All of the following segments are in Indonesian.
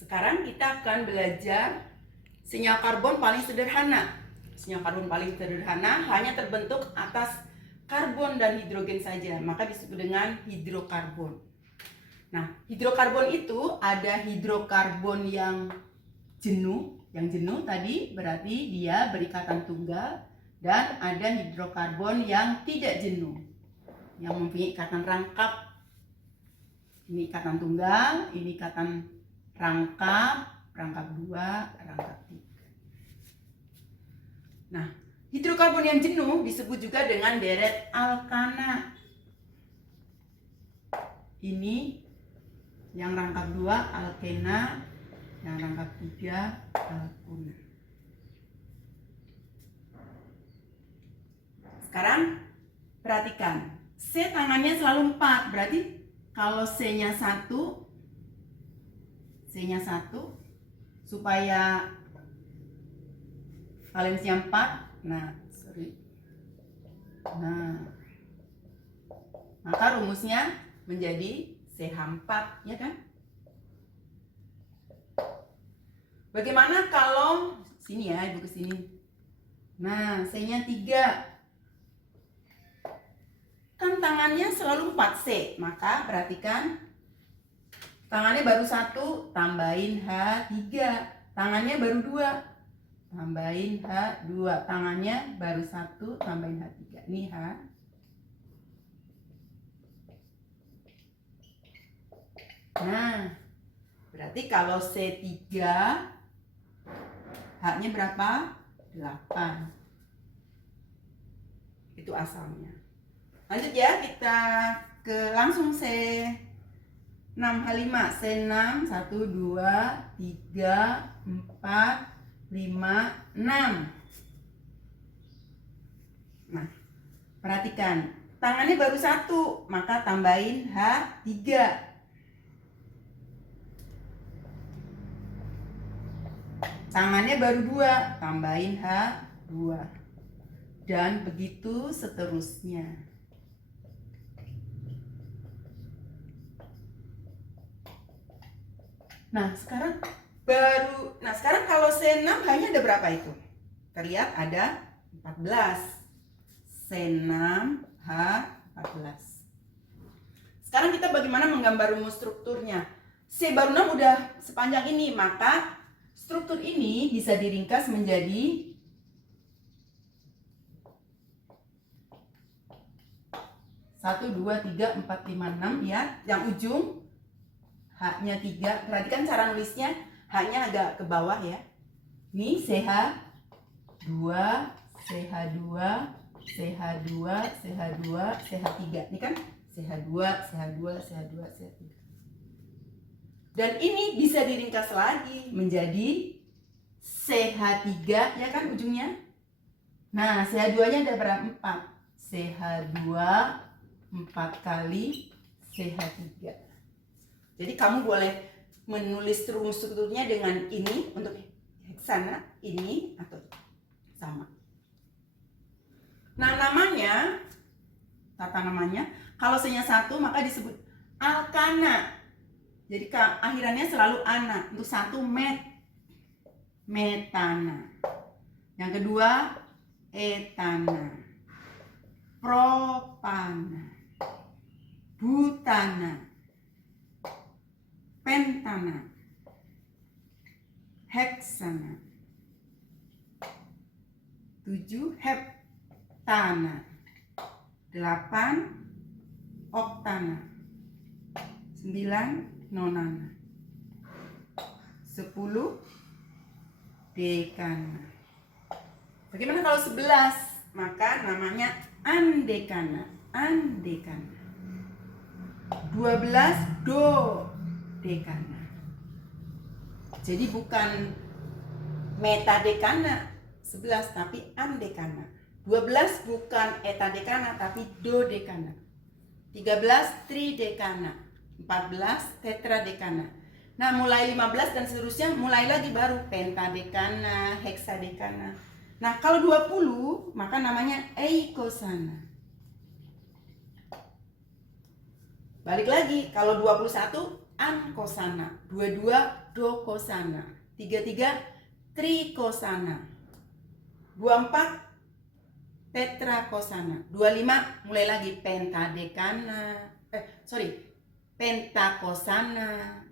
Sekarang kita akan belajar senyawa karbon paling sederhana. Senyawa karbon paling sederhana hanya terbentuk atas karbon dan hidrogen saja, maka disebut dengan hidrokarbon. Nah, hidrokarbon itu ada hidrokarbon yang jenuh. Yang jenuh tadi berarti dia berikatan tunggal, dan ada hidrokarbon yang tidak jenuh, yang mempunyai ikatan rangkap. Ini ikatan tunggal, ini ikatan rangkap 2, rangkap 3. Nah, hidrokarbon yang jenuh disebut juga dengan deret alkana. Ini yang rangkap 2 alkena, yang rangkap 3 alkuna. Sekarang perhatikan, C tangannya selalu 4, berarti kalau C-nya 1 supaya valensinya 4. Nah, maka rumusnya menjadi CH4, ya kan? Bagaimana kalau sini ya, ibu ke sini. Nah, C-nya 3. Kan tangannya selalu 4C, maka perhatikan tangannya baru 1, tambahin H3. Tangannya baru 2, tambahin H2. Tangannya baru 1, tambahin H3. Ini H. Nah, berarti kalau C3 H-nya berapa? 8. Itu asalnya. Lanjut ya, kita ke langsung C6H5. C6 1 2 3 4 5 6. Nah, perhatikan, tangannya baru 1, maka tambahin H3. Tangannya baru 2, tambahin H2. Dan begitu seterusnya. Nah, sekarang kalau C6 hanya ada berapa itu? Terlihat ada 14. C6H14. Sekarang kita bagaimana menggambar rumus strukturnya? C baru 6 udah sepanjang ini, maka struktur ini bisa diringkas menjadi 1, 2, 3, 4, 5, 6 ya. Yang ujung H-nya 3. Perhatikan cara nulisnya, H-nya agak ke bawah ya. Ini CH2, CH2, CH2, CH2, CH3. Ini kan CH2, CH2, CH2, CH3. Dan ini bisa diringkas lagi menjadi CH3 ya kan ujungnya. Nah, CH2-nya ada berapa? 4. CH2 4 kali CH3. Jadi kamu boleh menulis rumus strukturnya dengan ini untuk heksana, ini atau sama. Nah, tata namanya, kalau C-nya 1 maka disebut alkana. Jadi akhirannya selalu ana. Untuk 1 metana. Yang kedua etana, propana, butana, pentana, heksana, 7 heptana, 8 oktana, 9 nonana, 10 dekana. Bagaimana kalau 11? Maka namanya andekana. 12 dodekana. Jadi bukan metadekana 11 tapi andekana. 12 bukan etadekana tapi dodekana. 13 tridekana. 14 tetradekana. Nah, mulai 15 dan seterusnya mulai lagi baru pentadekana, heksadekana. Nah, kalau 20 maka namanya eikosana. Balik lagi, kalau 21 ankosana, 22 dokosana, 33 trikosana, 24 tetrakosana, 25 mulai lagi pentakosana,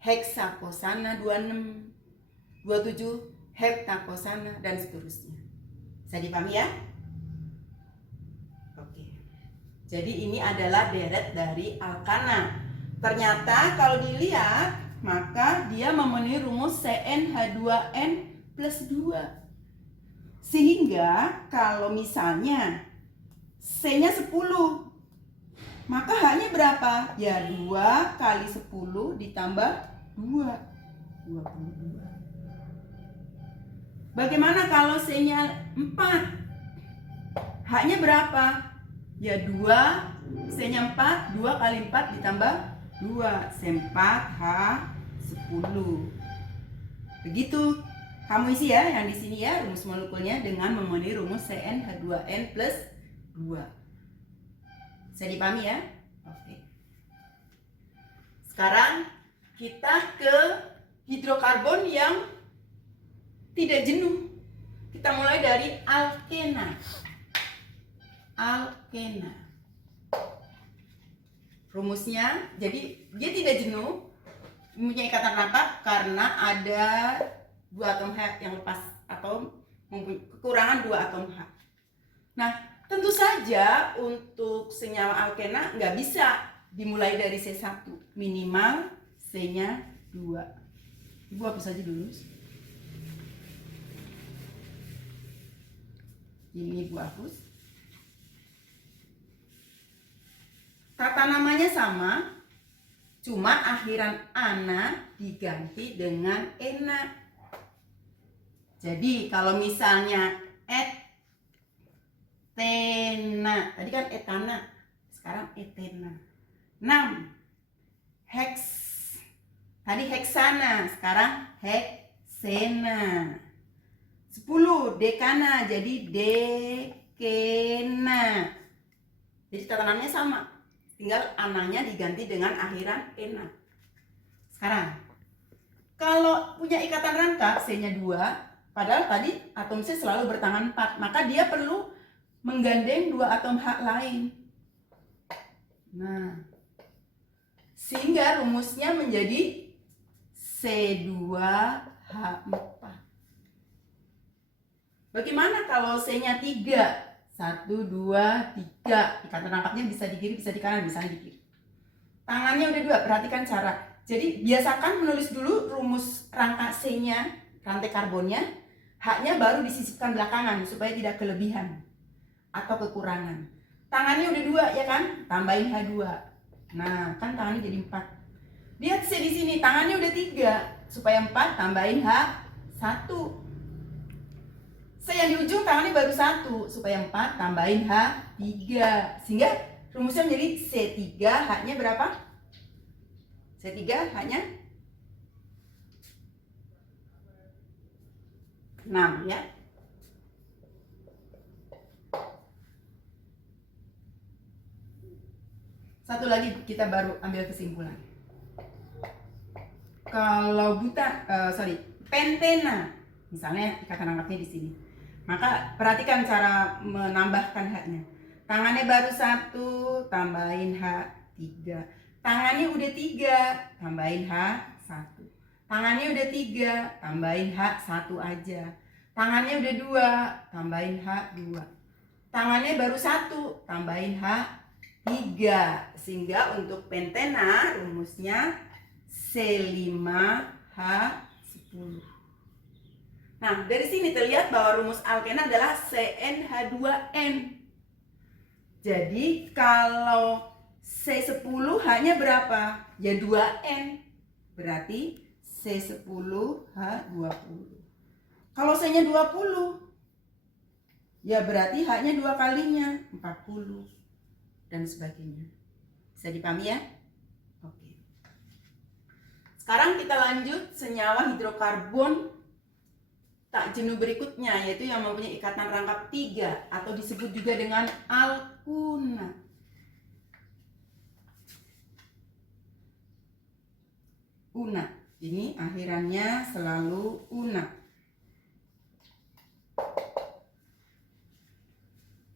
heksakosana, 26, 27 heptakosana, dan seterusnya. Bisa dipahami ya? Oke. Jadi ini adalah deret dari alkana. Ternyata kalau dilihat, maka dia memenuhi rumus CnH2n plus 2. Sehingga kalau misalnya C-nya 10, maka H-nya berapa? Ya 2 kali 10 ditambah 2, 22. Bagaimana kalau C-nya 4? H-nya berapa? Ya 2, C-nya 4, 2 kali 4 ditambah 2, C4, H10. Begitu kamu isi ya yang di sini ya, rumus molekulnya dengan memenuhi rumus CnH2n plus 2. Bisa dipahami ya? Oke. Sekarang kita ke hidrokarbon yang tidak jenuh. Kita mulai dari alkena. Alkena. Rumusnya, jadi dia tidak jenuh, mempunyai ikatan rangkap karena ada 2 atom H yang lepas atau kekurangan 2 atom H. Nah, tentu saja untuk senyawa alkena nggak bisa dimulai dari C1, minimal C-nya 2. Ibu hapus aja dulu. Ini Ibu hapus. Tata namanya sama, cuma akhiran ana diganti dengan ena. Jadi kalau misalnya etena, tadi kan etana, sekarang etena. 6 heks, tadi heksana, sekarang heksena. 10 dekana, jadi dekena. Jadi tata namanya sama, tinggal ananya diganti dengan akhiran ena. Sekarang kalau punya ikatan rangkap C-nya 2, padahal tadi atom C selalu bertangan 4, maka dia perlu menggandeng 2 atom H lain. Nah, sehingga rumusnya menjadi C2H4. Bagaimana kalau C-nya 3? 1, 2, 3. Ikatan rangkapnya bisa di kiri, bisa di kanan, bisa di kiri. Tangannya udah 2, perhatikan cara. Jadi biasakan menulis dulu rumus rangka C-nya, rantai karbonnya, H-nya baru disisipkan belakangan supaya tidak kelebihan atau kekurangan. Tangannya udah 2 ya kan? Tambahin H2. Nah, kan tangannya jadi 4. Lihat C di sini, tangannya udah 3, supaya 4 tambahin H1. C yang di ujung tangannya baru 1, supaya 4 tambahin H3. Sehingga rumusnya menjadi C3, H-nya berapa? C3 H-nya 6 ya. Satu lagi kita baru ambil kesimpulan. Kalau pentena, misalnya ikatan rangkapnya di sini, maka perhatikan cara menambahkan H-nya. Tangannya baru 1, tambahin H3. Tangannya udah 3, tambahin H1. Tangannya udah 3, tambahin H1 aja. Tangannya udah 2, tambahin H2. Tangannya baru 1, tambahin H3. Sehingga untuk pentena rumusnya C5H10. Nah, dari sini terlihat bahwa rumus alkena adalah CnH2n. Jadi kalau C10 H-nya berapa? Ya 2n. Berarti C10H20. Kalau C-nya 20, ya berarti H-nya 2 kalinya, 40. Dan sebagainya. Bisa dipahami ya? Oke. Sekarang kita lanjut senyawa hidrokarbon tak jenuh berikutnya, yaitu yang mempunyai ikatan rangkap 3 atau disebut juga dengan alkuna. una. Ini akhirannya selalu una.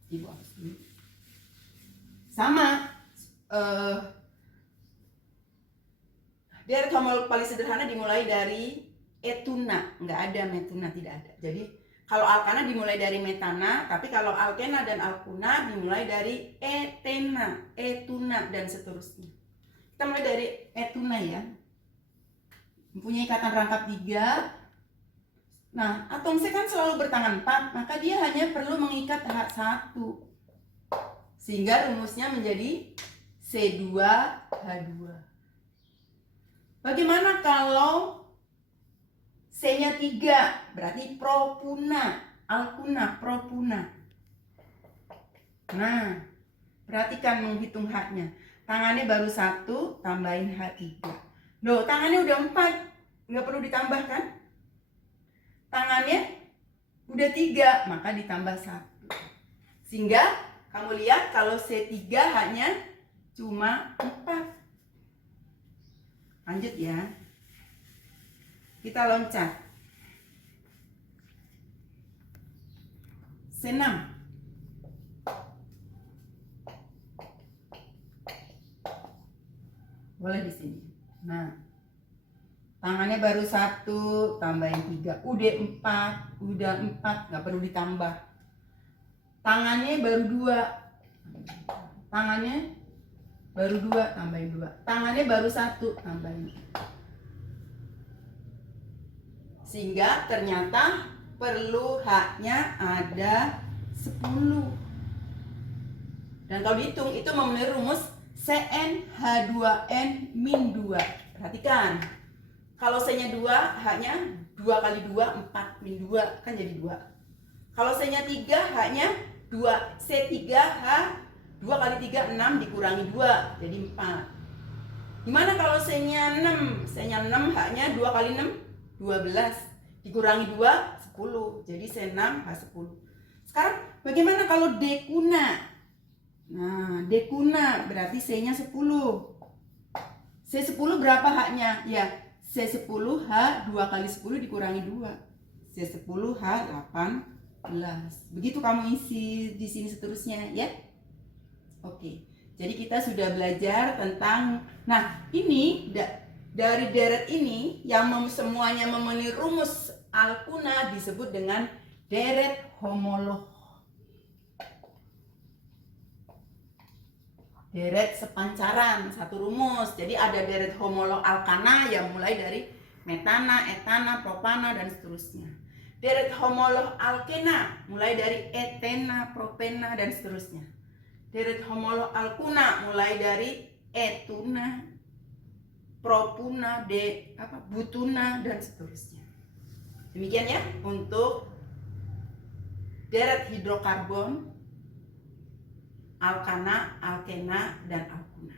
Ibu hapus dulu. Sama deret homolog paling sederhana dimulai dari etuna, nggak ada metuna, tidak ada. Jadi kalau alkana dimulai dari metana, tapi kalau alkena dan alkuna dimulai dari etena, etuna, dan seterusnya. Kita mulai dari etuna ya. Mempunyai ikatan rangkap 3. Nah, atom C kan selalu bertangan 4, maka dia hanya perlu mengikat H1. Sehingga rumusnya menjadi C2H2. Bagaimana kalau C-nya 3? Berarti propuna, alkuna, propuna. Nah, perhatikan menghitung H-nya. Tangannya baru 1, tambahin H3. Loh, tangannya udah 4, nggak perlu ditambahkan. Tangannya udah 3, maka ditambah 1. Sehingga kamu lihat kalau C3 H-nya cuma 4. Lanjut ya. Kita loncat. C6. Boleh di sini. Nah, tangannya baru 1, tambahin 3. Udah 4, nggak perlu ditambah. Tangannya baru 2. Tangannya baru 2, tambahin 2. Tangannya baru 1, tambahin. Sehingga ternyata perlu H-nya ada 10. Dan kalau dihitung itu memenuhi rumus CnH2n-2. Perhatikan. Kalau C-nya 2, H-nya 2 kali 2, 4 min 2, kan jadi 2. Kalau C-nya 3, H-nya 2. C3H 2 kali 3, 6 dikurangi 2, jadi 4. Gimana kalau C-nya 6? C-nya 6, H-nya 2 kali 6, 12. Dikurangi 2, 10. Jadi C6, H10. Sekarang bagaimana kalau dekuna? Nah, dekuna berarti C-nya 10. C10 berapa H-nya? Ya, C10 H 2 kali 10 dikurangi 2. C10 H 18. Begitu kamu isi di sini seterusnya ya. Oke. Jadi kita sudah belajar tentang, nah ini dari deret ini yang semuanya memenuhi rumus alkuna disebut dengan deret homolog. Deret sepancaran, satu rumus. Jadi ada deret homolog alkana yang mulai dari metana, etana, propana, dan seterusnya. Deret homolog alkena mulai dari etena, propena, dan seterusnya. Deret homolog alkuna mulai dari etuna, propuna, butuna, dan seterusnya. Demikian ya untuk deret hidrokarbon, alkana, alkena, dan alkuna.